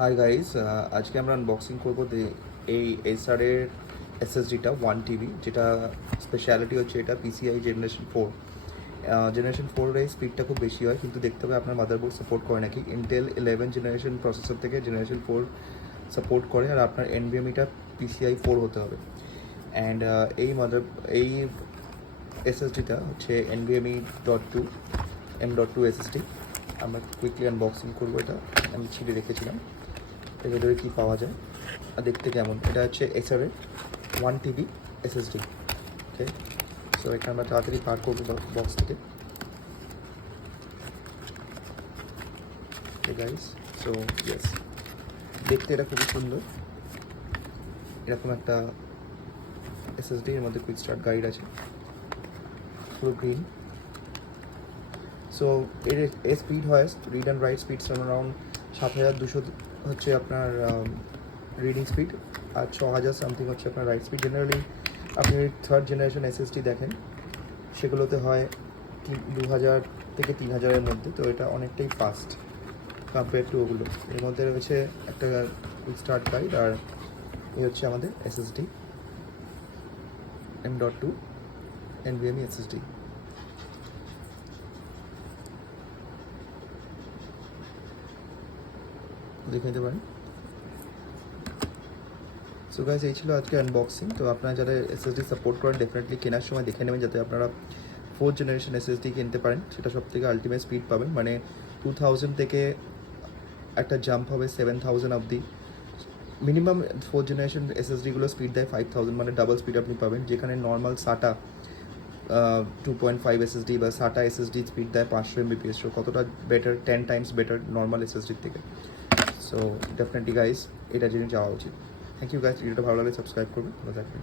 Hi guys, আজকে আমরা unboxing করবো এই এসারের এসএসডিটা 1 TB, যেটা স্পেশালিটি হচ্ছে এটা পিসিআই জেনারেশন 4। জেনারেশন 4 এর স্পিডটা খুব বেশি হয়, কিন্তু দেখতে হবে আপনার মাদারবোর্ড সাপোর্ট করে নাকি। ইন্টেল 11 জেনারেশন প্রসেসর থেকে জেনারেশন 4 সাপোর্ট করে, আর আপনার এনভিএমিটা PCI 4 হতে হবে। অ্যান্ড এই এসএসডিটা হচ্ছে NVMe.2 M.2 SSD। আমরা কুইকলি আনবক্সিং করবো। এটা আমি ছিঁড়ে রেখেছিলাম। এর ভেতরে কী পাওয়া যায় আর দেখতে কেমন। এটা হচ্ছে এসারের 1 TB SSD। ওকে, সো এটা আমরা তাড়াতাড়ি পার করবো বক্স থেকে। গাইস, সো ইয়েস, দেখতে এটা খুবই সুন্দর। এরকম একটা এসএসডি, এর মধ্যে কুইক স্টার্ট গাইড আছে, পুরো গ্রিন। সো এর স্পিড হয় read and right speed around 7200 হচ্ছে আপনার রিডিং স্পিড, আর 6000 সামথিং হচ্ছে আপনার রাইট স্পিড। জেনারেলি আপনি থার্ড জেনারেশন SSD দেখেন, সেগুলোতে হয় 2000 থেকে 3000-এর মধ্যে। তো এটা অনেকটাই ফাস্ট কম্পেয়ার টু ওগুলো। এর মধ্যে রয়েছে একটা কুইক স্টার্ট গাইড, আর এই হচ্ছে আমাদের SSD M.2 NVMe SSD। দেখে নিতে পারেন। সো গাইস, এই ছিল আজকে আনবক্সিং। তো আপনারা যারা SSD সাপোর্ট করেন, ডেফিনেটলি কেনার সময় দেখে নেবেন যাতে আপনারা 4th জেনারেশন SSD কিনতে পারেন। সেটা সব থেকে আলটিমেট স্পিড পাবেন, মানে 2000 থেকে একটা জাম্প হবে 7000 অবধি। মিনিমাম 4th জেনারেশন SSDগুলো স্পিড দেয় 5000, মানে ডাবল স্পিড আপনি পাবেন। যেখানে নর্মাল SATA 2.5 SSD বা SATA SSD স্পিড দেয় 500 Mbps। সো কতটা better, 10 times better normal SSD থেকে। সো ডেফিনেটলি গাইস, এটা জেনে যাওয়া উচিত। Thank you guys. ভিডিওটা ভালো লাগলে সাবস্ক্রাইব করবেন। ভালো থাকবেন।